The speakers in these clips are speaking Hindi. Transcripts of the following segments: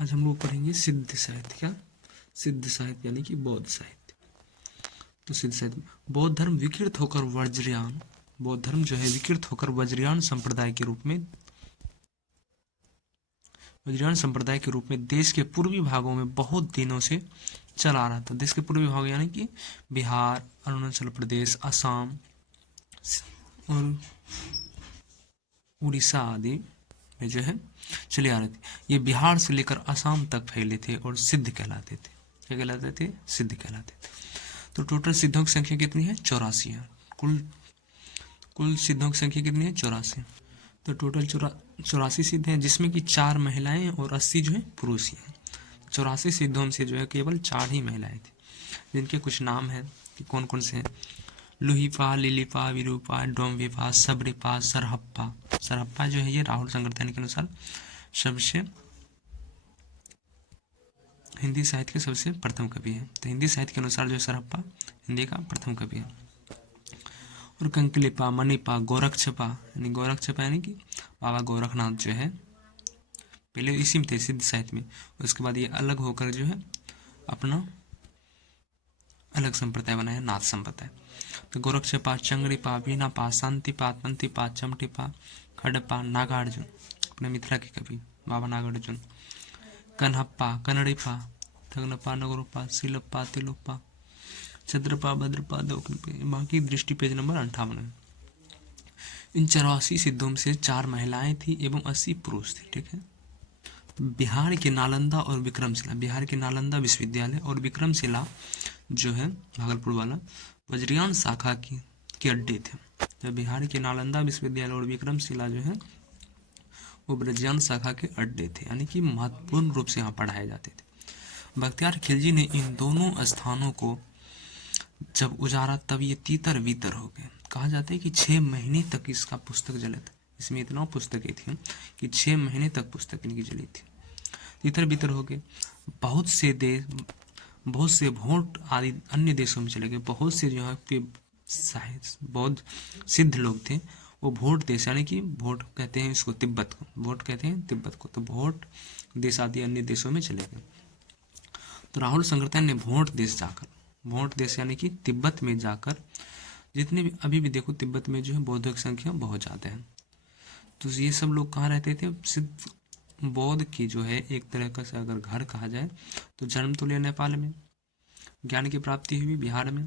आज हम लोग पढ़ेंगे सिद्ध साहित्य। क्या? सिद्ध साहित्य यानी कि बौद्ध साहित्य। तो सिद्ध साहित्य, बौद्ध धर्म विकृत होकर वज्रयान, बौद्ध धर्म जो है विकृत होकर वज्रयान संप्रदाय के रूप में देश के पूर्वी भागों में बहुत दिनों से चला रहा था। देश के पूर्वी भाग यानी कि बिहार, अरुणाचल प्रदेश, असम और उड़ीसा आदि में जो है चले आ रहे थे। ये बिहार से लेकर असम तक फैले थे और सिद्ध कहलाते थे। क्या कहलाते थे? सिद्ध कहलाते थे। तो टोटल सिद्धों की संख्या कितनी है? 84 है। कुल सिद्धों की संख्या कितनी है? 84। तो टोटल 84 सिद्ध हैं, जिसमें कि 4 महिलाएं और 80 जो है पुरुष ही हैं। 84 सिद्धों में से जो है केवल 4 ही महिलाएं थी, जिनके कुछ नाम हैं कि कौन कौन से हैं। लुहीपा, लिलीपा, विरूपा, डोम्बेपा, सबरीपा, सरहप्पा। सरहप्पा जो है ये राहुल संगठन के अनुसार सबसे हिंदी साहित्य के सबसे प्रथम कवि है। तो हिंदी साहित्य के अनुसार जो सरहप्पा हिंदी का प्रथम कवि है। और कंकलिपा, मणिपा, गोरक्षपा यानी कि बाबा गोरखनाथ जो है पहले इसी में थे सिद्ध साहित्य में, उसके बाद ये अलग होकर जो है अपना अलग संप्रदाय बनाया, नाथ संप्रदाय। तो गोरक्षपा, चंगड़ीपा, वीणापा, शांतिपा, तंतिपा, चमटीपा, खडपा, नागार्जुन अपने मिथिला के कवि बाबा नागार्जुन, कन्हप्पा, कन्नड़ीपा, थगनपा, नगरोपा, सिलप्पा, तिलोप्पा, छत्रपा, भद्रपा, दक्षिणपा। बाकी दृष्टि पेज नंबर 58 है। इन 84 सिद्धों में से 4 महिलाएं थी एवं 80 पुरुष थे। ठीक है। बिहार के नालंदा विश्वविद्यालय और विक्रमशिला जो है भागलपुर वाला वज्रयान शाखा के अड्डे थे। तो बिहार के नालंदा विश्वविद्यालय और विक्रमशिला जो है वो वज्रयान शाखा के अड्डे थे, यानी कि महत्वपूर्ण रूप से यहाँ पढ़ाए जाते थे। बख्तियार खिलजी ने इन दोनों स्थानों को जब उजाड़ा तब ये तीतर बीतर हो गए। कहा जाता है कि 6 महीने तक इसका पुस्तक जला था। इसमें इतना पुस्तकें थी कि 6 महीने तक पुस्तक इनकी जली थी, तीतर बीतर हो गए। बहुत से वोट आदि अन्य देशों में चले गए। बहुत से यहाँ के बौद्ध सिद्ध लोग थे वो वोट देश यानी कि वोट कहते हैं इसको तिब्बत को, वोट कहते हैं तिब्बत को, तो वोट देश आदि अन्य देशों में चले गए। तो राहुल संगठन ने वोट देश यानी कि तिब्बत में जाकर जितने भी अभी भी देखो तिब्बत में जो है बौद्धों की संख्या बहुत ज़्यादा है। तो ये सब लोग कहाँ रहते थे? सिद्ध बौद्ध की जो है एक तरह का से अगर घर कहा जाए तो जन्म तो लिया नेपाल में, ज्ञान की प्राप्ति हुई बिहार में,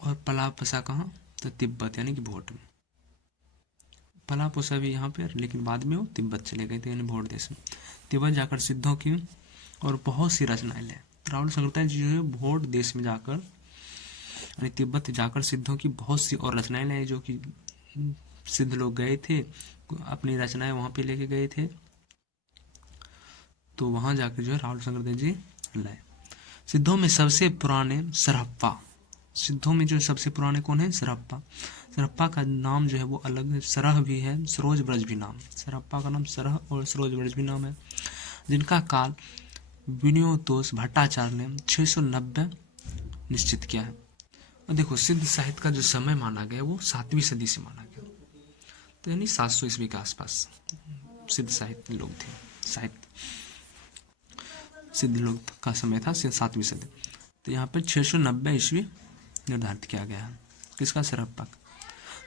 और पला पसा कहाँ? तो तिब्बत यानी कि भोट में। पला पोसा भी यहाँ पे, लेकिन बाद में वो तिब्बत चले गए थे यानी भोट देश में। तिब्बत जाकर सिद्धों की और बहुत सी रचनाएं ले। राहुल संगठन जी जो है भोट देश में जाकर यानी तिब्बत जाकर सिद्धों की बहुत सी और रचनाएं लाए, जो कि सिद्ध लोग गए थे अपनी रचनाएं वहाँ पे लेके गए थे। तो वहाँ जाकर जो है राहुल संगठन जी लाए। सिद्धों में सबसे पुराने सरहप्पा, सिद्धों में जो सबसे पुराने कौन है? सरहप्पा। सरहप्पा का नाम जो है वो अलग है, सरह भी है, सरोज ब्रज भी नाम। सरहप्पा का नाम सरह और सरोज ब्रज भी नाम है, जिनका काल विनयोतोष भट्टाचार्य ने 690 निश्चित किया है। और देखो सिद्ध साहित्य का जो समय माना गया वो 7वीं सदी से माना गया, तो यानी 700 ईस्वी के आसपास सिद्ध साहित्य लोग थे। सिद्ध लोग का समय था 7वीं सदी। तो यहाँ पर 690 ईस्वी निर्धारित किया गया है। किसका? सरहप्पा।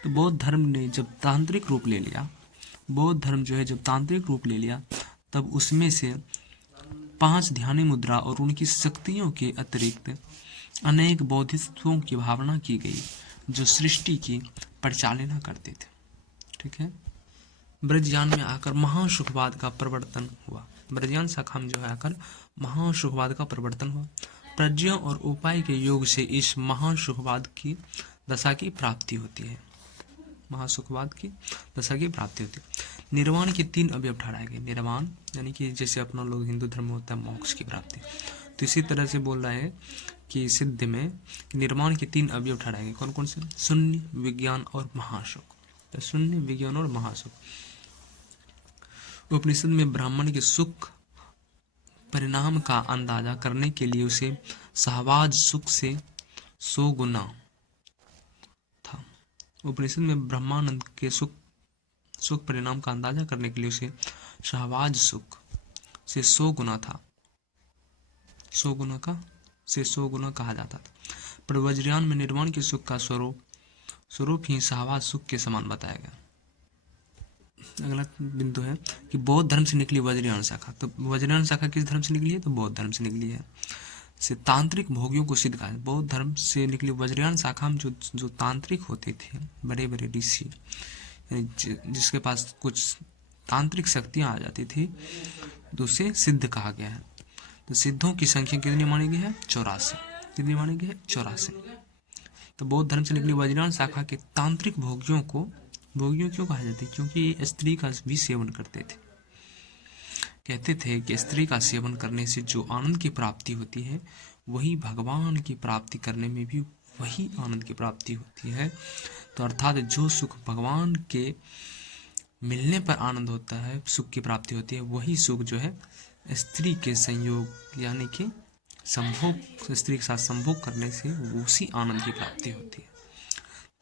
तो बौद्ध धर्म ने जब तांत्रिक रूप ले लिया, तब उसमें से 5 ध्यानी मुद्रा और उनकी शक्तियों के अतिरिक्त अनेक बौद्धिस्टों की भावना की गई जो सृष्टि की परिचालना करते थे। ठीक है। ब्रजयान में आकर महासुखवाद का प्रवर्तन हुआ। ब्रजयान शाखा में जो है आकर महासुखवाद का प्रवर्तन हुआ। प्रज्ञा और उपाय के योग से इस महासुखवाद की दशा की प्राप्ति होती है। निर्वाण के 3 अवयव ठहराए गए। निर्वाण यानी कि जैसे अपना लोग हिंदू धर्म में होता है मोक्ष की प्राप्ति, तो इसी तरह से बोल रहा है कि सिद्ध में निर्माण के 3 अवयव ठहराए गए। कौन कौन से? शून्य, विज्ञान और महासुख। तो शून्य, विज्ञान और महासुख। उपनिषद में ब्राह्मण के सुख परिणाम का अंदाजा करने के लिए उसे सहवाज सुख से 100 गुना था। उपनिषद में ब्रह्मानंद के सुख परिणाम का अंदाजा करने के लिए उसे सहवाज सुख से 100 गुना था, 100 गुना का से 100 गुना कहा जाता था। पर वज्रयान में निर्वाण के सुख का स्वरूप ही शाहवाद सुख के समान बताया गया। अगला बिंदु है कि बौद्ध धर्म से निकली वज्रयान शाखा। तो वज्रयान शाखा किस धर्म से निकली है? तो बौद्ध धर्म से निकली है। से तांत्रिक भोगियों को सिद्ध कहा। बौद्ध धर्म से निकली वज्रयान शाखा में जो तांत्रिक होते थे, बड़े बड़े ऋषि, जिसके पास कुछ तांत्रिक शक्तियां आ जाती थी, तो उसे सिद्ध कहा गया है। तो सिद्धों की संख्या कितनी मानी गई है? 84। कितनी मानी गई है? 84। तो बौद्ध धर्म से निकली वज्रयान शाखा के तांत्रिक भोगियों क्यों कहा जाता है? क्योंकि स्त्री का भी सेवन करते थे। कहते थे कि स्त्री का सेवन करने से जो आनंद की प्राप्ति होती है, वही भगवान की प्राप्ति करने में भी वही आनंद की प्राप्ति होती है। तो अर्थात जो सुख भगवान के मिलने पर आनंद होता है, सुख की प्राप्ति होती है, वही सुख जो है स्त्री के संयोग यानी कि संभोग, स्त्री के साथ संभोग करने से उसी आनंद की प्राप्ति होती है।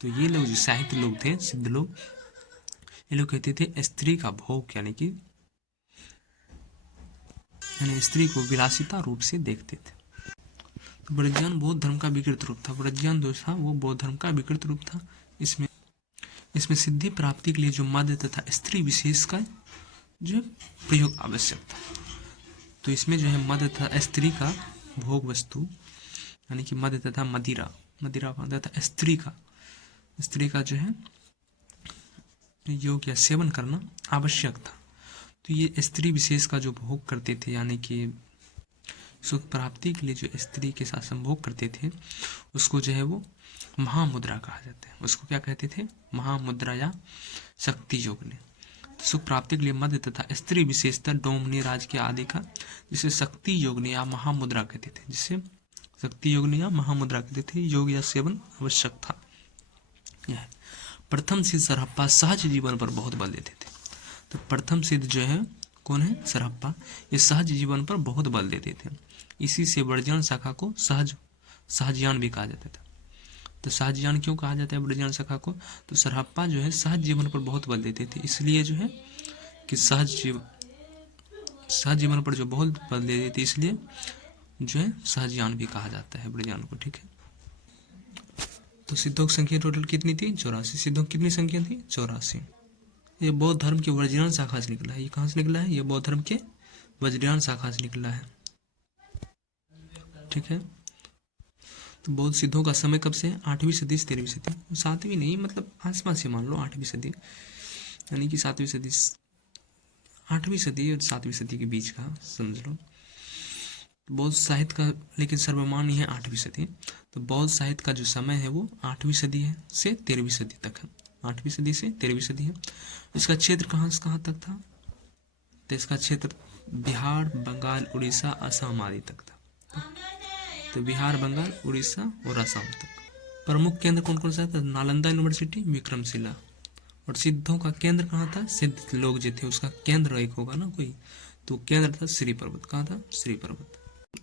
तो ये लोग जो साहित्य लोग थे, सिद्ध लोग, ये लोग कहते थे स्त्री का भोग यानी स्त्री को विलासिता रूप से देखते थे। तो ब्रजज्ञान बौद्ध धर्म का विकृत रूप था। ब्रजज्ञान जो था वो बौद्ध धर्म का विकृत रूप था। इसमें सिद्धि प्राप्ति के लिए जो मद तथा स्त्री विशेष का जो प्रयोग आवश्यक था। तो इसमें जो है मद तथा स्त्री का भोग वस्तु यानी कि मद तथा मदिरा तथा स्त्री का जो है योग या सेवन करना आवश्यक था। तो ये स्त्री विशेष का जो भोग करते थे यानी कि सुख प्राप्ति के लिए जो स्त्री के साथ संभोग करते थे, उसको जो है वो महामुद्रा कहा जाता है। उसको क्या कहते थे? महामुद्रा या शक्ति योग ने। तो सुख प्राप्ति के लिए मद तथा स्त्री विशेषता डोमनी राज के आदि का जिसे शक्ति योग ने या महामुद्रा कहते थे, जिसे शक्ति योग ने या महामुद्रा कहते थे, योग या सेवन आवश्यक था। यह प्रथम सिद्ध सरहप्पा सहज जीवन पर बहुत बल देते थे। तो प्रथम सिद्ध जो है कौन है? सरहप्पा। ये सहज जीवन पर बहुत बल देते थे। इसी से ब्रजज्ञान शाखा को सहजयान भी कहा जाता था। तो सहजयान क्यों कहा जाता है ब्रजज्ञान शाखा को? तो सरहप्पा जो है सहज जीवन पर बहुत बल देते थे, इसलिए जो है कि सहज जीवन पर जो बहुत बल देते थे, इसलिए जो है सहजयान भी कहा जाता है ब्रजज्ञान को। ठीक है। तो सिद्धों की संख्या टोटल कितनी थी? 84। सिद्धों की कितनी संख्या थी? 84। ये बौद्ध धर्म के वज्रयान शाखा से निकला है। ये कहाँ से निकला है? ये बौद्ध धर्म के वज्रयान शाखा से निकला है। ठीक है। तो बौद्ध सिद्धों का समय कब से? 8वीं सदी से 13वीं सदी। 7वीं नहीं, मतलब आसपास से मान लो 8वीं सदी, यानी कि 7वीं सदी, 8वीं सदी और 7वीं सदी के बीच का समझ लो। बौद्ध साहित्य का लेकिन सर्वमान्य है 8वीं सदी। तो बौद्ध साहित्य का जो समय है वो 8वीं सदी है से 13वीं सदी तक है। 8वीं सदी से 13वीं सदी है। इसका क्षेत्र कहाँ से कहाँ तक था? तो इसका क्षेत्र बिहार, बंगाल, उड़ीसा, असम आदि तक था। तो बिहार, बंगाल, उड़ीसा और असम तक। प्रमुख केंद्र कौन कौन सा था? नालंदा यूनिवर्सिटी, विक्रमशिला। और सिद्धों का केंद्र कहाँ था? सिद्ध लोग जो थे उसका केंद्र एक होगा ना कोई, तो केंद्र था श्री पर्वत। कहाँ था? श्री पर्वत।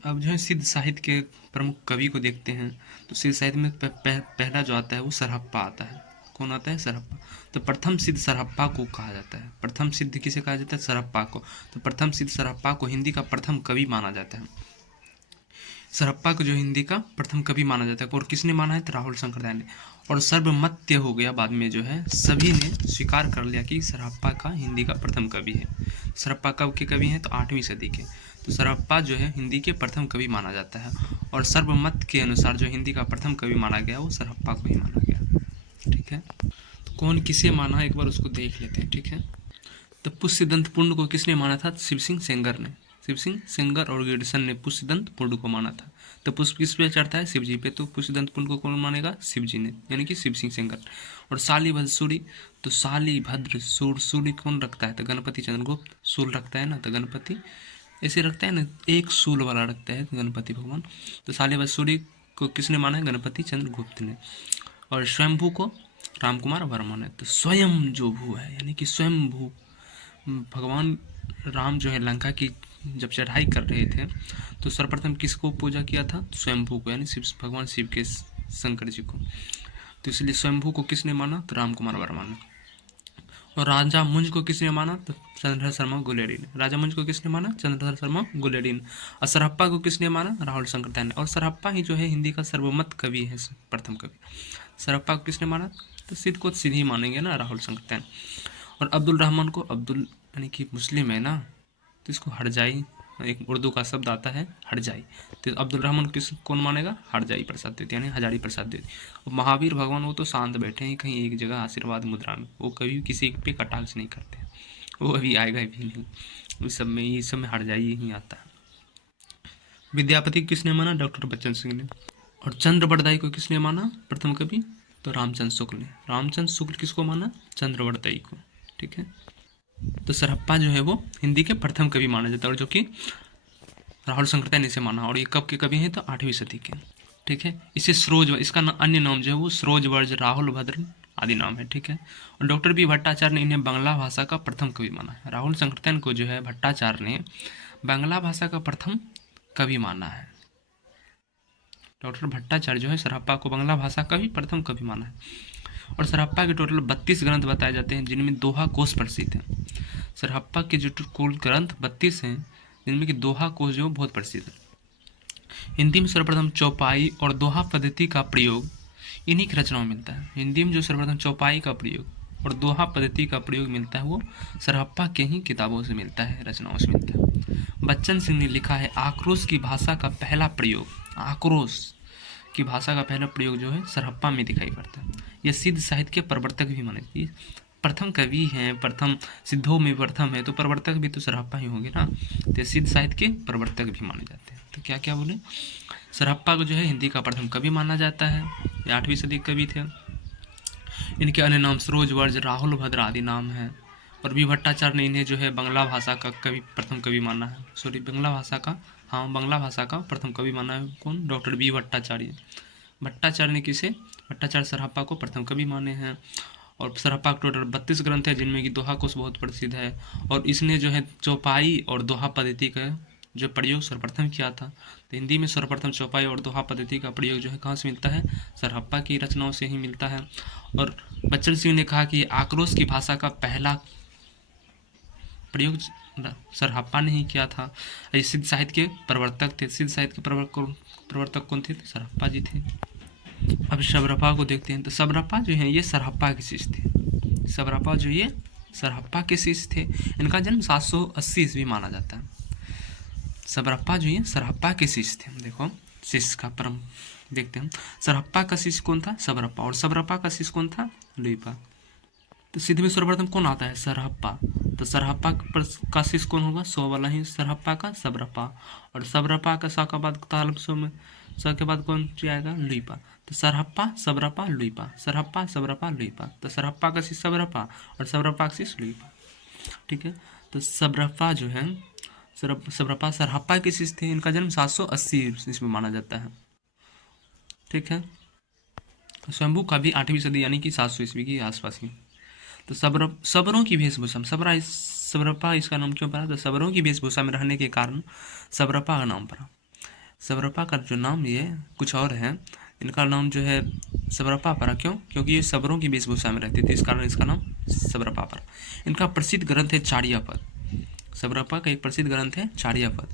अब जो है सिद्ध साहित्य के प्रमुख कवि को देखते हैं। तो सिद्ध साहित्य में पहला जो आता है वो सरहप्पा आता है। कौन आता है? सरहप्पा। तो प्रथम सिद्ध सरहप्पा को कहा जाता है। प्रथम सिद्ध किसे कहा जाता है? सरहप्पा को। तो प्रथम सिद्ध सरहप्पा को हिंदी का प्रथम कवि माना जाता है। सरहप्पा को जो हिंदी का प्रथम कवि माना जाता है। और किसने माना है? तो राहुल शंकरदयाल ने। और सर्वमत्य हो गया बाद में, जो है सभी ने स्वीकार कर लिया कि सरहप्पा का हिंदी का प्रथम कवि है। सरहप्पा कब के कवि हैं? तो 8वीं सदी के। तो सरहप्पा जो है हिंदी के प्रथम कवि माना जाता है। और सर्वमत के अनुसार जो हिंदी का प्रथम कवि माना गया वो सरहप्पा को ही माना गया। ठीक है। तो कौन किसे माना है एक बार उसको देख लेते हैं। ठीक है। तो पुष्यदंत पुंड को किसने माना था? शिव सिंह सेंगर ने। शिव सिंह सेंगर और गिडसन ने पुष्यदंत पुंड को माना था। तो पुष्प किस पे चढ़ता है? शिव जी पे। तो पुष्यदंत पुंड को कौन मानेगा? शिव जी ने, यानी कि शिव सिंह सेंगर। और शालीभद्र सूरी, तो शालीभद्र सूरी कौन रखता है? तो गणपति चंद्रगुप्त शूल रखता है ना, तो गणपति ऐसे रखता है ना, एक शूल वाला रखता है गणपति भगवान। तो शालीभद्र सूरी को किसने माना है? गणपति चंद्रगुप्त ने। और स्वयंभू को रामकुमार वर्मा ने। तो स्वयं जो भू है यानी कि स्वयंभू भगवान राम जो है लंका की जब चढ़ाई कर रहे थे तो सर्वप्रथम किसको पूजा किया था? स्वयंभू को, यानी शिव, भगवान शिव के, शंकर जी को। तो इसलिए स्वयंभू को किसने माना? तो रामकुमार वर्मा ने। और राजा मुंज को किसने माना? तो चंद्रधर शर्मा गुलेरी ने। राजा मुंज को किसने माना? चंद्रधर शर्मा गुलेरी ने। और सरहप्पा को किसने माना? राहुल शंकर ने। और सरहप्पा ही जो है हिंदी का सर्वमत कवि है, प्रथम कवि। सरहप्पा को किसने माना? तो सिद्ध को सिद्ध ही मानेंगे ना, राहुल शंकर। और अब्दुल रहमान को, अब्दुल यानी कि मुस्लिम है ना, तो इसको हरजाई, एक उर्दू का शब्द आता है हरजाई, तो अब्दुल रहमान किस कौन मानेगा? हरजाई प्रसाद द्विवेदी यानी हजारी प्रसाद द्विवेदी। और महावीर भगवान वो तो शांत बैठे हैं कहीं एक जगह आशीर्वाद मुद्रा में, वो कभी किसी पे कटाक्ष नहीं करते, वो अभी आएगा भी नहीं, इस सब में हरजाई ही आता है। विद्यापति किसने माना? डॉक्टर बच्चन सिंह ने। और चंद्रवरदाई को किसने माना प्रथम कवि? तो रामचंद्र शुक्ल ने। रामचंद्र शुक्ल किसको माना? चंद्रवरदाई को। ठीक है, तो सरहप्पा जो है वो हिंदी के प्रथम कवि माना जाता है, और जो कि राहुल शंकर ने इसे माना। और ये कब के कवि हैं? तो 8वीं सदी के। ठीक है, इसे सरोज, इसका अन्य नाम जो है वो सरोजवर्ज, राहुल भद्र आदि नाम है। ठीक है, और डॉक्टर बी भट्टाचार्य ने इन्हें बांग्ला भाषा का प्रथम कवि माना है। राहुल शंकर को जो है भट्टाचार्य ने बांग्ला भाषा का प्रथम कवि माना है। डॉक्टर भट्टाचार्य जो है सरहप्पा को बांग्ला भाषा का भी प्रथम कवि माना है। और सरहप्पा के टोटल 32 ग्रंथ बताए जाते हैं, जिनमें दोहा कोश प्रसिद्ध है। सरहप्पा के जो कुल ग्रंथ 32 हैं, जिनमें कि दोहा कोश जो बहुत प्रसिद्ध है। हिंदी में सर्वप्रथम चौपाई और दोहा पद्धति का प्रयोग इन्हीं की रचनाओं में मिलता है। हिंदी में जो सर्वप्रथम चौपाई का प्रयोग और दोहा पद्धति का प्रयोग मिलता है, वो सरहप्पा के ही किताबों से मिलता है, रचनाओं से मिलता है। बच्चन सिंह ने लिखा है, आक्रोश की भाषा का पहला प्रयोग, आक्रोश की भाषा का पहला प्रयोग जो है सरहप्पा में दिखाई पड़ता है। यह सिद्ध साहित्य के प्रवर्तक भी माने, प्रथम कवि हैं, प्रथम सिद्धों में प्रथम है, तो प्रवर्तक भी तो सरहप्पा ही होंगे ना, तो सिद्ध साहित्य के प्रवर्तक भी माने जाते हैं। तो क्या क्या बोले? सरहप्पा को जो है हिंदी का प्रथम कवि माना जाता है, ये 8वीं सदी कवि थे। इनके अन्य नाम सरोजवर्ज, राहुल भद्र आदि नाम हैं। और बी भट्टाचार्य ने इन्हें जो है बांग्ला भाषा का कवि, प्रथम कवि माना है। सॉरी, बांग्ला भाषा का, हाँ, बांग्ला भाषा का प्रथम कवि माना है। कौन? Doctor B Bhattacharya. भट्टाचार्य ने किसे? भट्टाचार्य सरहप्पा को प्रथम कवि माने हैं। और सरहप्पा के टोटल 32 ग्रंथ है, जिनमें कि दोहा कोश बहुत प्रसिद्ध है। और इसने जो है चौपाई और दोहा पद्धति का जो प्रयोग सर्वप्रथम किया था। तो हिंदी में सर्वप्रथम चौपाई और दोहा पद्धति का प्रयोग जो है कहाँ से मिलता है? सरहप्पा की रचनाओं से ही मिलता है। और बच्चन सिंह ने कहा कि आक्रोश की भाषा का पहला प्रयोग सरहप्पा ने ही किया था। ये सिद्ध साहित्य के प्रवर्तक थे। सिद्ध साहित्य के प्रवर्तक कौन थे? सरहप्पा जी थे। अब सबरपा को देखते हैं। तो सबरपा जो है ये सरहप्पा के शिष्य थे। सबरपा जो ये सरहप्पा के शिष्य थे। इनका जन्म 780 ईस्वी माना जाता है। सबरप्पा जो ये सरहप्पा के शिष्य थे। देखो शिष्य का परम देखते हैं। सरहप्पा का शिष्य कौन था? सबरप्पा। और सबरप्पा का शिष्य कौन था? लुइपा। तो सिद्ध में सर्वप्रथम कौन आता है? सरहप्पा। तो सरहप्पा का शिष्य कौन होगा? सौ वाला ही सरहप्पा का सबरप्पा। और सबरप्पा का सा का बाद तालब सौ में स के बाद कौन सी आएगा? लुइपा। तो सरहप्पा, सबरप्पा, लुइपा। सरहप्पा, सबरप्पा, लुइपा। तो सरहप्पा का शिष्य सबरप्पा और सबरप्पा का शिष्य लुइपा। ठीक है, तो सबरप्पा जो है सबरप्पा सरहप्पा के शिष्य थे। इनका जन्म 780 ईस्वी माना जाता है। ठीक है, शंभू का भी 8वीं सदी यानी कि 700 ईस्वी के आसपास ही। तो सबरों की वेशभूषा, सबरप्पा इसका नाम क्यों पड़ा? तो सबरों की वेशभूषा में रहने के कारण सबरप्पा का नाम पड़ा। सबरप्पा का जो नाम ये कुछ और है, इनका नाम जो है सबरप्पा पड़ा। क्यों? क्योंकि ये सबरों की वेशभूषा में रहते थे, इस कारण इसका नाम सबरप्पा पड़ा। इनका प्रसिद्ध ग्रंथ है चार्यापद। सबरप्पा का एक प्रसिद्ध ग्रंथ है चार्यापद।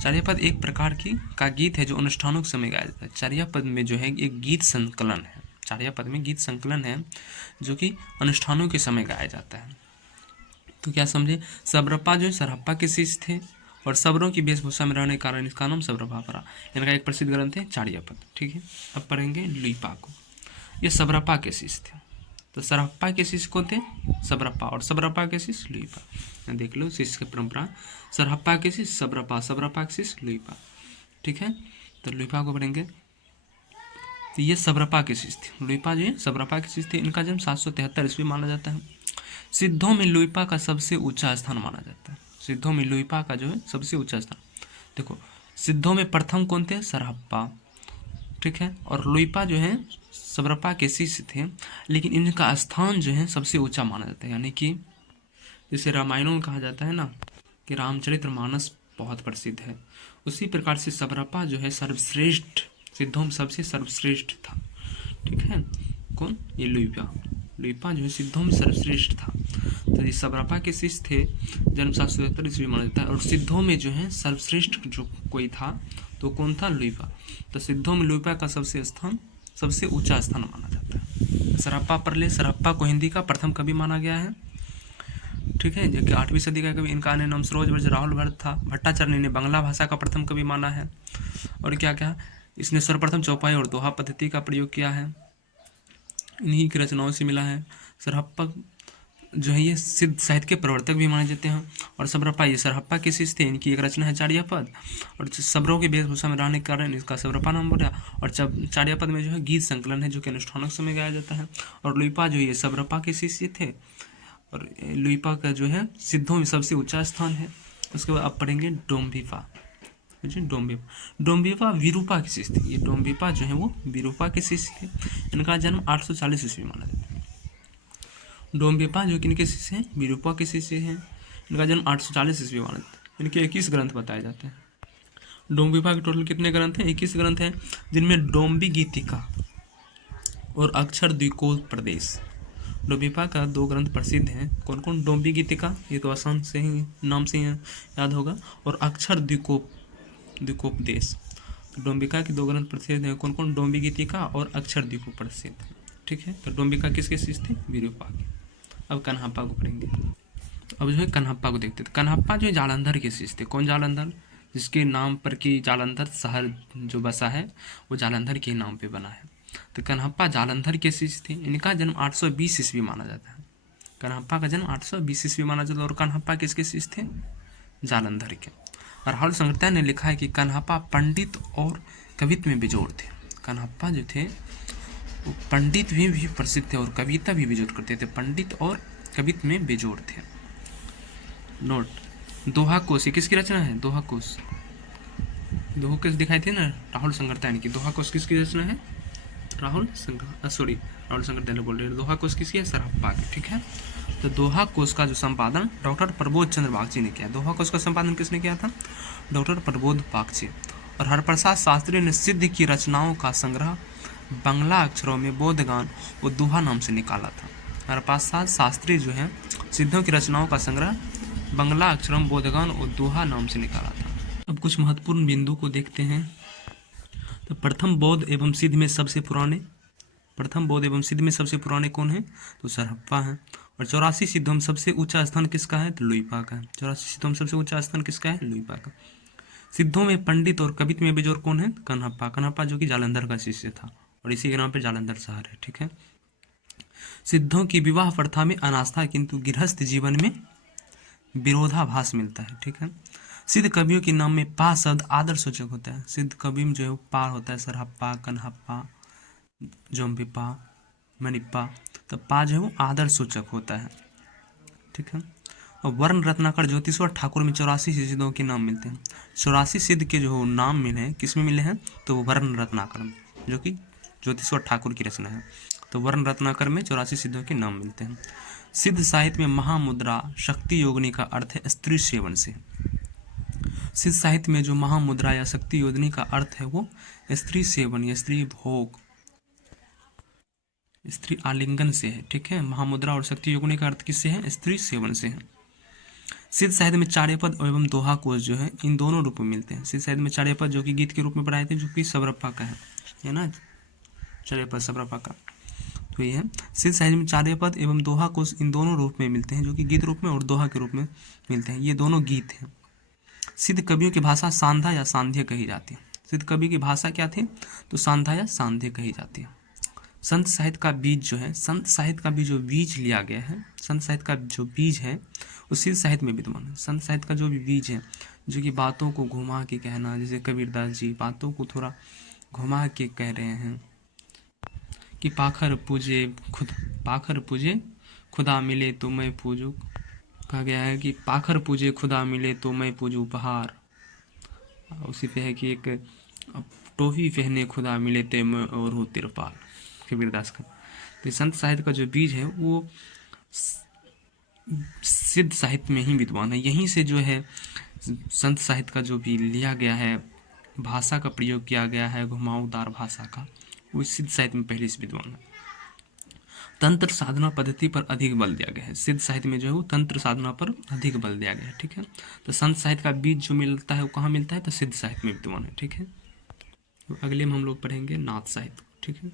चार्यापद एक प्रकार का गीत है जो अनुष्ठानों के समय गाया जाता है। चार्यापद में जो है एक गीत संकलन है। चार्यापद में गीत संकलन है जो कि अनुष्ठानों के समय गाया जाता है। तो क्या समझे? सबरप्पा जो है सरहप्पा के शिष्य थे और सबरों की वेशभूषा में रहने के कारण इसका नाम सबरप्पा पड़ा। इनका एक प्रसिद्ध ग्रंथ है चार्यापद। ठीक है, अब पढ़ेंगे लुइपा को। ये सबरप्पा के शिष्य थे। तो सरहप्पा के शिष्य कौन थे? सबरप्पा। और सबरप्पा के शिष्य लुइपा। देख लो शिष्य की परंपरा। सरहप्पा के शिष्य सबरप्पा, सबरप्पा के शिष्य लुइपा। ठीक है, तो लुइपा को पढ़ेंगे। तो ये सबरप्पा के शिष्य थे। लुइपा जो है सबरप्पा के शिष्य थे। इनका जन्म 773 ईस्वी माना जाता है। सिद्धों में लुइपा का सबसे ऊंचा स्थान माना जाता है। सिद्धों में लुइपा का जो है सबसे ऊंचा स्थान। देखो सिद्धों में प्रथम कौन थे? सरहप्पा। ठीक है, और लुइपा जो है सबरप्पा के शिष्य थे, लेकिन इनका स्थान जो है सबसे ऊंचा माना जाता है। यानी कि जैसे रामायणों में कहा जाता है ना कि रामचरितमानस बहुत प्रसिद्ध है, उसी प्रकार से सबरप्पा जो है सर्वश्रेष्ठ, सिद्धों में सबसे सर्वश्रेष्ठ था। ठीक है, कौन? ये लुइपा। लुइपा जो है सिद्धों में सर्वश्रेष्ठ था। तो ये सबरपा के शिष्य थे, जन्म 777 ईस्वी माना जाता है। और सिद्धों में जो है सर्वश्रेष्ठ जो कोई था तो कौन था? लुइपा। तो सिद्धों में लुइपा का सबसे ऊंचा स्थान माना जाता है। सरहप्पा पर ले, सरहप्पा को हिंदी का प्रथम कवि माना गया है, ठीक है, जो कि 8वीं सदी का कवि। इनका अन्य नाम सरोज राहुल भट्ट था। भट्टाचार्य ने बांग्ला भाषा का प्रथम कवि माना है। और क्या क्या, इसने सर्वप्रथम चौपाई और दोहा पद्धति का प्रयोग किया है, इन्हीं की रचनाओं से मिला है। सरहप्पा जो है ये सिद्ध साहित्य के प्रवर्तक भी माने जाते हैं। और सबरपा ये सरहप्पा के शिष्य थे। इनकी एक रचना है चार्यापद, और सबरों के वेशभूषा में रहने के कारण इसका सबरपा नाम पड़ा। और चार्यापद में जो है गीत संकलन है जो कि अनुष्ठानों के समय गाया जाता है। और लुइपा जो ये सबरपा के शिष्य थे। और लुइपा का जो है सिद्धों में सबसे ऊंचा स्थान है। उसके बाद आप पढ़ेंगे डोम्भिपा। डोम्भिपा विरूपा के शिष्य थे। ये डोम्भिपा जो है वो विरूपा के शिष्य थे। इनका जन्म 840 ईस्वी माना जाता है। डोम्भिपा जो कि इनके शिष्य हैं, विरूपा के शिष्य हैं। इनका जन्म 840 ईस्वी माना जाता है। इनके 21 ग्रंथ बताए जाते हैं। डोम्भिपा के टोटल कितने ग्रंथ हैं? 21 ग्रंथ हैं, जिनमें डोम्बी गीतिका और अक्षर द्विकोप प्रदेश। डोम्भिपा का 2 ग्रंथ प्रसिद्ध हैं। कौन कौन? डोम्बी गीतिका, ये तो आसान से ही नाम से ही याद होगा, और अक्षर द्विकोप देश। डोम्भिका के 2 ग्रंथ प्रसिद्ध हैं। कौन कौन? डोम्बी गीतिका और अक्षर द्विकोप प्रसिद्ध, ठीक है। तो डोम्भिका किसके शिष्य थे? विरूपा के। अब कन्हप्पा को पढ़ेंगे। तो अब जो है कन्हप्पा को देखते थे। कन्हप्पा जो है जालंधर के शिष्य थे। कौन जालंधर? जिसके नाम पर कि जालंधर शहर जो बसा है वो जालंधर के नाम पे बना है। तो कन्हप्पा जालंधर के शिष्य थे। इनका जन्म 820 ईस्वी माना जाता है। कन्हप्पा का जन्म 820 ईस्वी माना जाता है। और कन्हप्पा किसके शिष्य थे? जालंधर के। और राहुल संगृता ने लिखा है कि कन्हप्पा पंडित और कवित्व में बेजोड़ थे। कन्हप्पा जो थे वो पंडित भी प्रसिद्ध थे और कविता भी बेजोड़ करते थे। पंडित और कवित्व में बेजोड़ थे। नोट, दोहा कोश ये किसकी रचना है? दोहा कोश दिखाई थी ना राहुल संगृता की। दोहा कोश किसकी रचना है? राहुल संगृता बोल रहे हैं। दोहा कोश किसकी है? सरहप्पा की, ठीक है। तो दोहा कोश का जो संपादन डॉक्टर प्रबोध चंद्र बागची ने किया। दोहा कोश का संपादन किसने किया था? डॉक्टर प्रबोध बागची। और हरप्रसाद शास्त्री ने सिद्ध की रचनाओं का संग्रह बांग्ला अक्षरों में बोधगान और दोहा नाम से निकाला था। हरप्रसाद शास्त्री जो है सिद्धों की रचनाओं का संग्रह बांग्ला अक्षरों में बोधगान और दोहा नाम से निकाला था। अब कुछ महत्वपूर्ण बिंदु को देखते हैं। तो प्रथम बौद्ध एवं सिद्ध में सबसे पुराने कौन हैं? तो सरहप्पा हैं। और 84 सिद्धों में सबसे ऊंचा स्थान किसका है? तो लुइपा का है। 84 सिद्धों में सबसे ऊंचा स्थान किसका है? लुइपा का। सिद्धों में पंडित और कवित्व में बेजोड़ कौन है? कन्हप्पा जो कि जालंधर का शिष्य था और इसी के नाम पे जालंधर शहर है, ठीक है। सिद्धों की विवाह प्रथा में अनास्था किंतु गृहस्थ जीवन में विरोधाभास मिलता है, ठीक है। सिद्ध कवियों के नाम में पा शब्द आदर सूचक होता है। सिद्ध कवि में जो है पा होता है। सरहप्पा, कन्हप्पा, जोम्भिपा, मणिप्पा। तो पा जो है वो आदर सूचक होता है, ठीक है। और वर्ण रत्नाकर ज्योतिश्वर ठाकुर में 84 सिद्धों के नाम मिलते हैं। 84 सिद्ध के जो नाम मिले हैं किस में मिले हैं? तो वर्ण रत्नाकर में, जो कि ज्योतिश्वर ठाकुर की रचना है। तो वर्ण रत्नाकर में 84 सिद्धों के नाम मिलते हैं। सिद्ध साहित्य में महामुद्रा शक्ति योगिनी का अर्थ है स्त्री सेवन से। सिद्ध साहित्य में जो महामुद्रा या शक्ति योगिनी का अर्थ है वो स्त्री सेवन या स्त्री भोग, स्त्री आलिंगन से है, ठीक है। महामुद्रा और शक्ति योगिनी का अर्थ किससे है? स्त्री सेवन से है। सिद्ध साहित्य में चार्यपद एवं दोहा कोश जो है इन दोनों रूपों में मिलते हैं। सिद्ध साहित्य में चार्यपद जो कि गीत के रूप में पढ़ाए थे, जो कि सबरप्पा का है ना, चार्यपद सबरप्पा का। तो ये है सिद्ध साहित्य में चार्यपद एवं दोहा कोश इन दोनों रूप में मिलते हैं, जो कि गीत रूप में और दोहा के रूप में मिलते हैं। ये दोनों गीत हैं। सिद्ध कवियों की भाषा सांधा या सांध्य कही जाती है। सिद्ध कवि की भाषा क्या थी? तो सांधा या सांध्य कही जाती है। संत साहित्य का बीज जो है, संत साहित्य का भी जो बीज लिया गया है, संत साहित्य का जो बीज है वो सिद्ध साहित्य में विद्यमान है। संत साहित्य का जो भी बीज है, जो कि बातों को घुमा के कहना, जैसे कबीरदास जी बातों को थोड़ा घुमा के कह रहे हैं कि पाखर पूजे खुदा मिले तो मैं पूजू। कहा गया है कि पाखर पूजे खुदा मिले तो मैं पूजू उपहार। उसी पे है कि एक टोपी पहने खुदा मिले ते मैं और हो तिरपाल, कबीरदास का। तो संत साहित्य का जो बीज है वो सिद्ध साहित्य में ही विद्वान है। यहीं से जो है संत साहित्य का जो भी लिया गया है, भाषा का प्रयोग किया गया है, घुमावदार भाषा का, वो सिद्ध साहित्य में पहले से विद्वान है। तंत्र साधना पद्धति पर अधिक बल दिया गया है। सिद्ध साहित्य में जो है वो तंत्र साधना पर अधिक बल दिया गया है। ठीक है, तो संत साहित्य का बीज जो मिलता है वो कहाँ मिलता है, तो सिद्ध साहित्य में विद्यमान है। ठीक है, तो अगले में हम लोग पढ़ेंगे नाथ साहित्य। ठीक है।